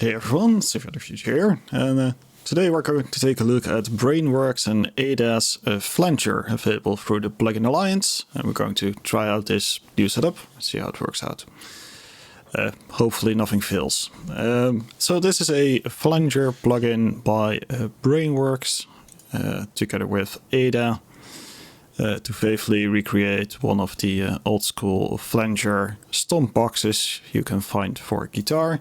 Hey everyone, Future here, and today we're going to take a look at Brainworx and ADA's Flanger available through the Plugin Alliance, and we're going to try out this new setup, see how it works out. Hopefully nothing fails. So this is a Flanger plugin by Brainworx together with ADA to faithfully recreate one of the old school Flanger stomp boxes you can find for guitar.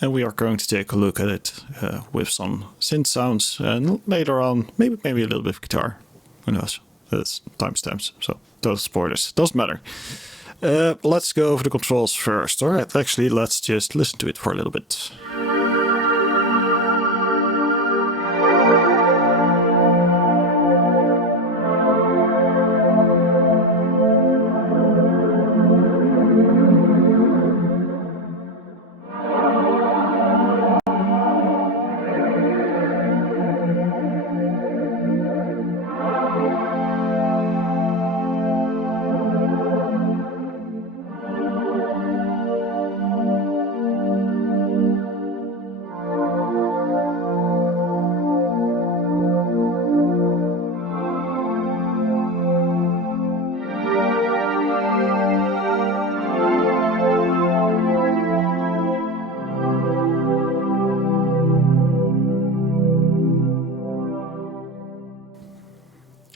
And we are going to take a look at it with some synth sounds, and later on maybe a little bit of guitar. Who knows? It's timestamps, so those spoilers, doesn't matter. Let's go over the controls first. Alright, actually let's just listen to it for a little bit.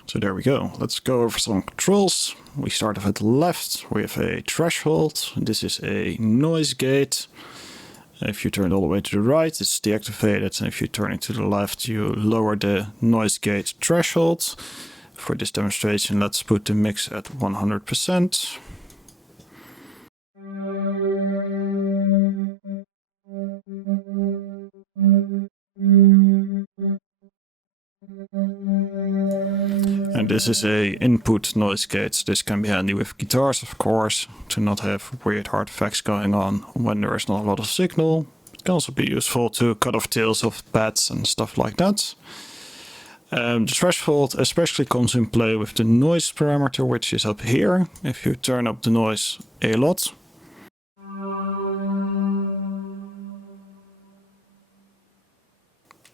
So there we go. Let's go over some controls. We start off at the left. We have a threshold. This is a noise gate. If you turn it all the way to the right, it's deactivated. And if you turn it to the left, you lower the noise gate threshold. For this demonstration, let's put the mix at 100%. And this is a input noise gate, so this can be handy with guitars, of course, to not have weird artifacts going on when there is not a lot of signal. It can also be useful to cut off tails of pads and stuff like that. The threshold especially comes in play with the noise parameter, which is up here. If you turn up the noise a lot,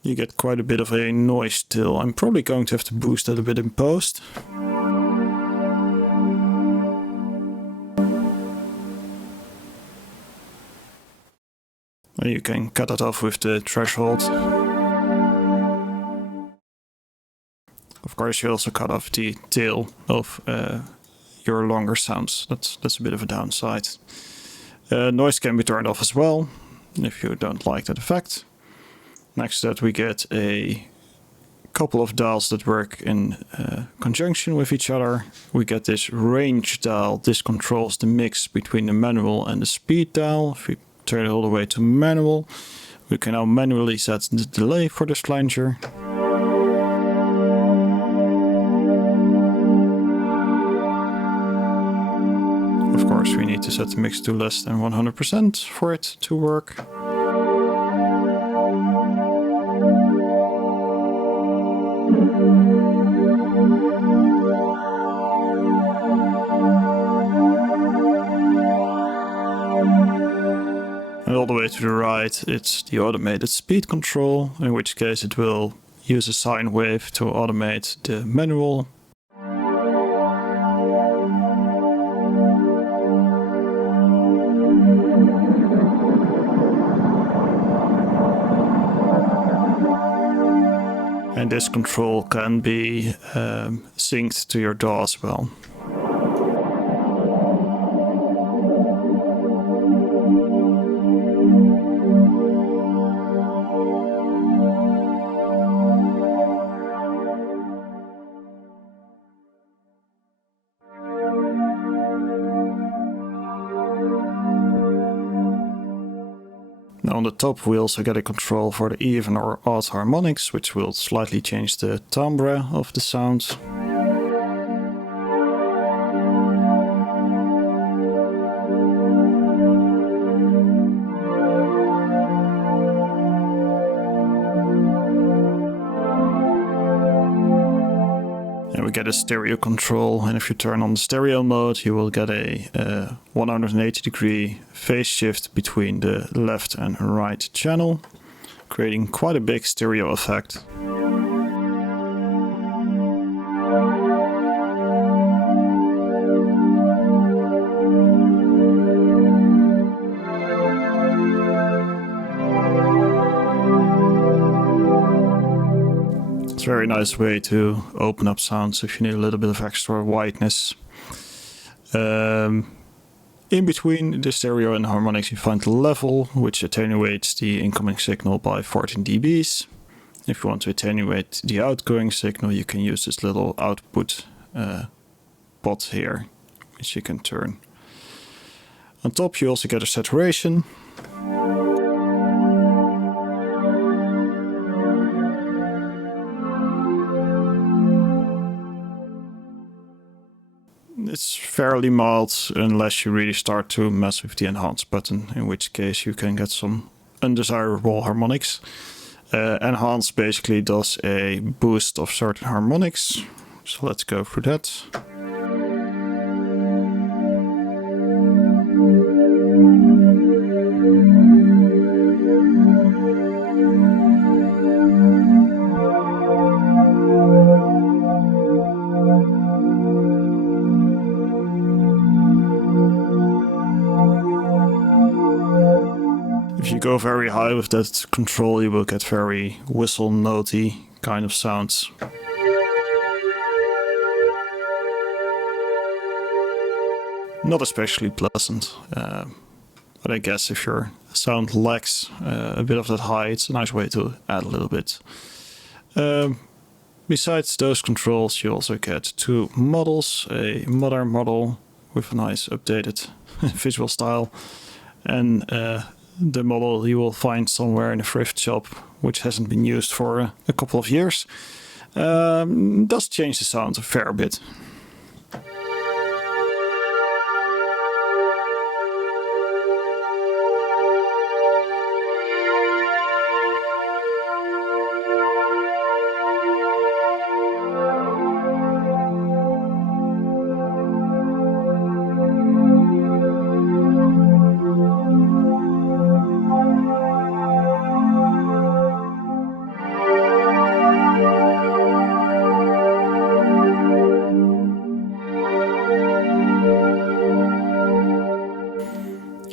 you get quite a bit of a noise still. I'm probably going to have to boost that a bit in post. And you can cut it off with the threshold. Of course, you also cut off the tail of your longer sounds. That's a bit of a downside. Noise can be turned off as well, if you don't like that effect. Next to that we get a couple of dials that work in conjunction with each other. We get this range dial. This controls the mix between the manual and the speed dial. If we turn it all the way to manual, we can now manually set the delay for this flanger. Of course, we need to set the mix to less than 100% for it to work. And all the way to the right, it's the automated speed control, in which case it will use a sine wave to automate the manual. And this control can be synced to your DAW as well. Now on the top we also get a control for the even or odd harmonics, which will slightly change the timbre of the sound. And will get a stereo control, and if you turn on the stereo mode, you will get a 180-degree phase shift between the left and right channel, creating quite a big stereo effect. It's a very nice way to open up sounds if you need a little bit of extra wideness. In between the stereo and harmonics, you find the level, which attenuates the incoming signal by 14 dBs. If you want to attenuate the outgoing signal, you can use this little output pot here, which you can turn. On top, you also get a saturation. It's fairly mild unless you really start to mess with the enhance button, in which case you can get some undesirable harmonics. Enhance basically does a boost of certain harmonics, so let's go through that. If you go very high with that control, you will get very whistle notey kind of sounds. Not especially pleasant, but I guess if your sound lacks a bit of that high, it's a nice way to add a little bit. Besides those controls, you also get two models, a modern model with a nice updated visual style, and the model you will find somewhere in a thrift shop, which hasn't been used for a couple of years. Does change the sound a fair bit.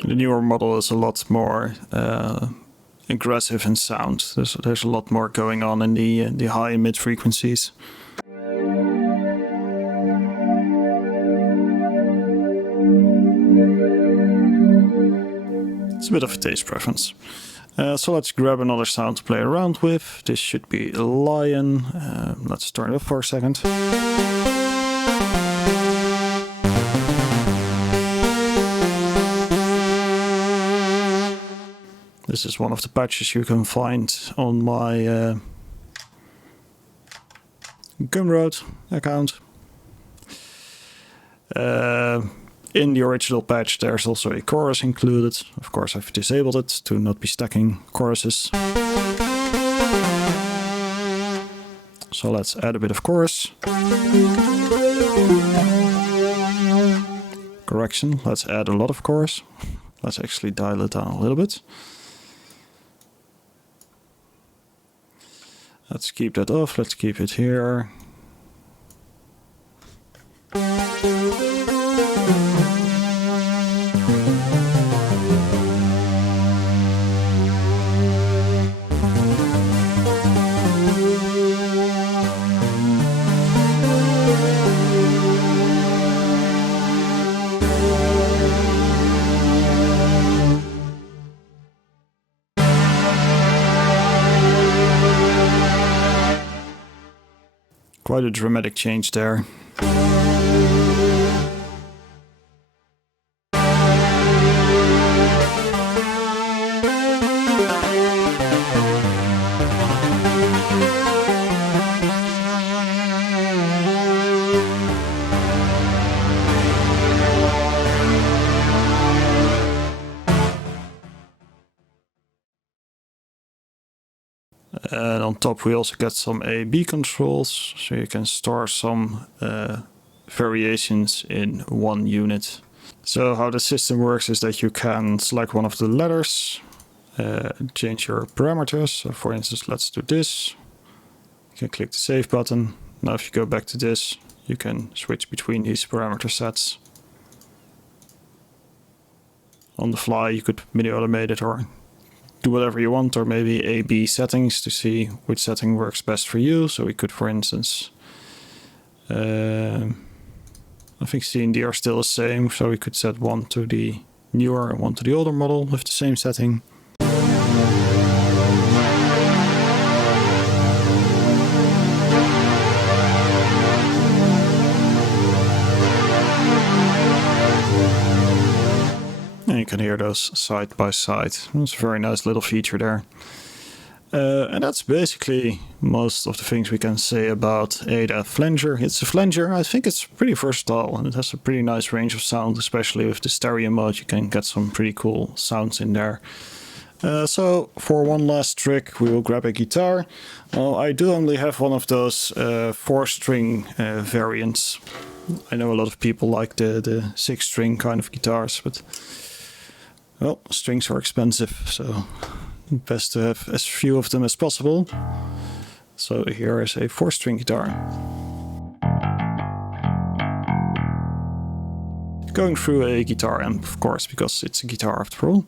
The newer model is a lot more aggressive in sound. There's a lot more going on in the high and mid frequencies. It's a bit of a taste preference. So let's grab another sound to play around with. This should be a lion. Let's turn it up for a second. This is one of the patches you can find on my Gumroad account. In the original patch there's also a chorus included. Of course I've disabled it to not be stacking choruses. So let's add a bit of chorus. Correction, let's add a lot of chorus. Let's actually dial it down a little bit. Let's keep that off, let's keep it here. Quite a dramatic change there. And on top we also get some A/B controls, so you can store some variations in one unit. So how the system works is that you can select one of the letters, change your parameters. So for instance, let's do this. You can click the save button. Now if you go back to this, you can switch between these parameter sets. On the fly you could mini automate it or do whatever you want, or maybe A/B settings to see which setting works best for you. So we could, for instance, I think C and D are still the same, so we could set one to the newer and one to the older model with the same setting. And you can hear those side by side. It's a very nice little feature there. And that's basically most of the things we can say about Ada Flanger. It's a flanger. I think it's pretty versatile and it has a pretty nice range of sound, especially with the stereo mode. You can get some pretty cool sounds in there. So for one last trick, we will grab a guitar. Well, I do only have one of those 4-string variants. I know a lot of people like the 6-string kind of guitars, but well, strings are expensive, so best to have as few of them as possible. So here is a 4-string guitar. Going through a guitar amp, of course, because it's a guitar after all.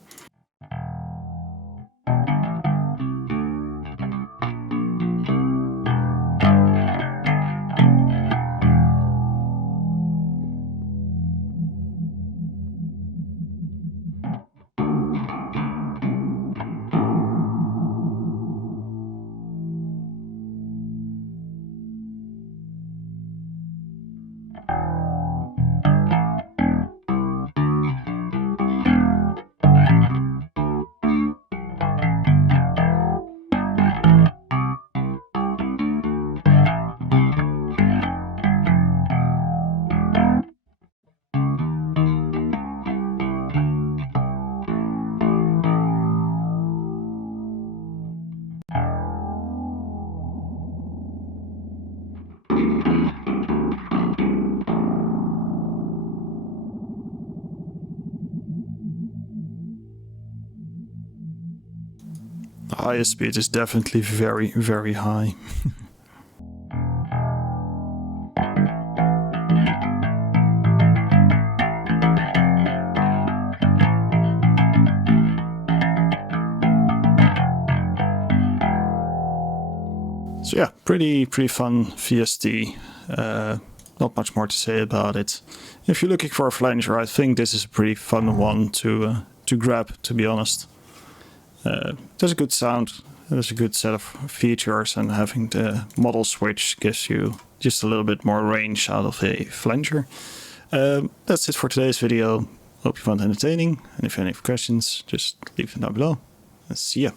The highest speed is definitely very, very high. So yeah, pretty fun VST. Not much more to say about it. If you're looking for a flanger, I think this is a pretty fun one to grab, to be honest. There's a good sound, there's a good set of features, and having the model switch gives you just a little bit more range out of a flanger. That's it for today's video. Hope you found it entertaining, and if you have any questions, just leave them down below. See ya.